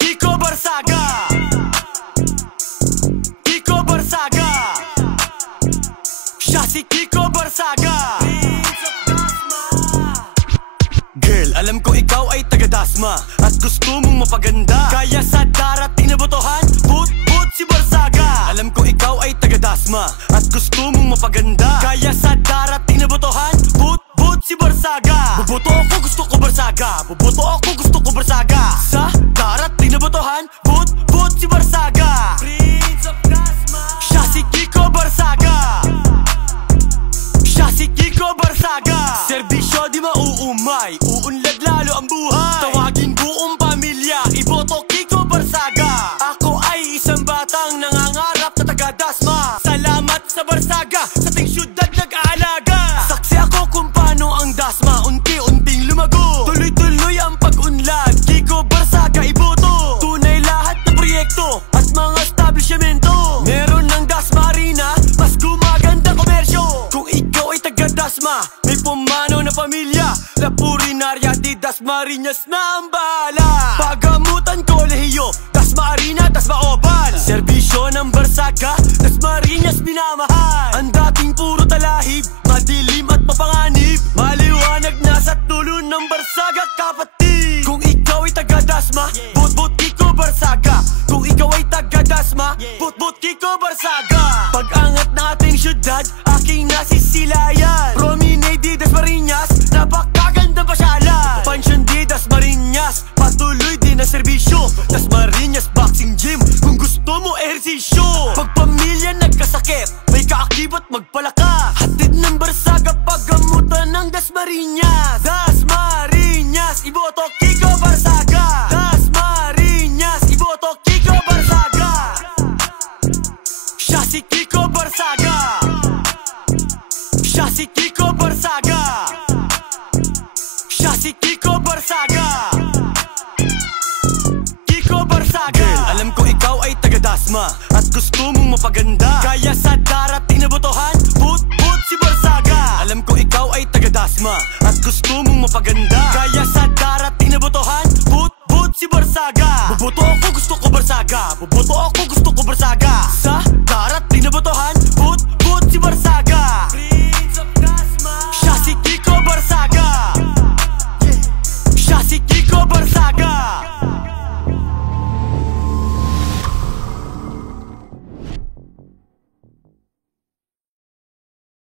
Kiko Barsaga, Kiko Barsaga, siya si Kiko Barsaga. Girl, alam ko ikaw ay taga-Dasma at gusto mong mapaganda, kaya sa darating na botohan, put si Barsaga. Alam ko ikaw ay taga-Dasma at gusto mong mapaganda, kaya sa darating na botohan, put si Barsaga. Buboto ako, gusto ko Barsaga. Buboto ako, gusto ko Barsaga. Sa darating na botohan, put si Barsaga. Prince of Dasma, siya si Kiko Barsaga, siya si Kiko Barsaga. Serbisyo di mauumay, uunlad lalo ang buhay. Tawagin buong pamilya, iboto Kiko Barsaga. Ako ay isang batang nangangarap na taga-Dasma. Salamat sa Barsaga, sa ting syudad nag-aalaga. Saksi ako kung paano ang Dasma unti-unting lumago. Tuloy-tuloy ang pag-unlad, Kiko Barsaga iboto. Tunay lahat ng proyekto at mga establishmento. Meron ng Dasma Arena, mas gumagandang komersyo. Kung ikaw ay taga-Dasma, may pumanaw na pamilya, La Purinaria di Dasmariñas na ang bahala. Pagamutan kolehiyo, Dasma Arena, Dasma Oval. Serbisyo ng Barsaga, Dasmariñas minamahal. Ang dating puro talahib, madilim at mapanganib, maliwanag na sa tulo ng Barsaga kapatid. Kung ikaw ay taga-Dasma, bot Kiko Barsaga. Kung ikaw ay taga-Dasma, bot Kiko Barsaga. Pag-angat na ating syudad, aking nasisilayan. Promenade di Dasmariñas, napakagandang pasyalan. Pansyon di Dasmariñas, patuloy din ang serbisyo. Dasmariñas Boxing Gym, kung gusto mo ehersisyo. Pag pamilya nagkasakit, may kaakibat magpalaka. Hatid ng Barsaga, paggamutan ng Dasmariñas. Dasmariñas, iboto Kiko Barsaga. Dasmariñas, iboto Kiko Barsaga. Siya si Kiko Barsaga, siya si Kiko Barsaga, siya si Kiko Barsaga. Kiko Barsaga. Girl, alam ko ikaw ay taga-Dasma at gusto mong mapaganda, kaya sa darating na botohan, put si Barsaga. Alam ko ikaw ay taga-Dasma at gusto mong mapaganda, kaya sa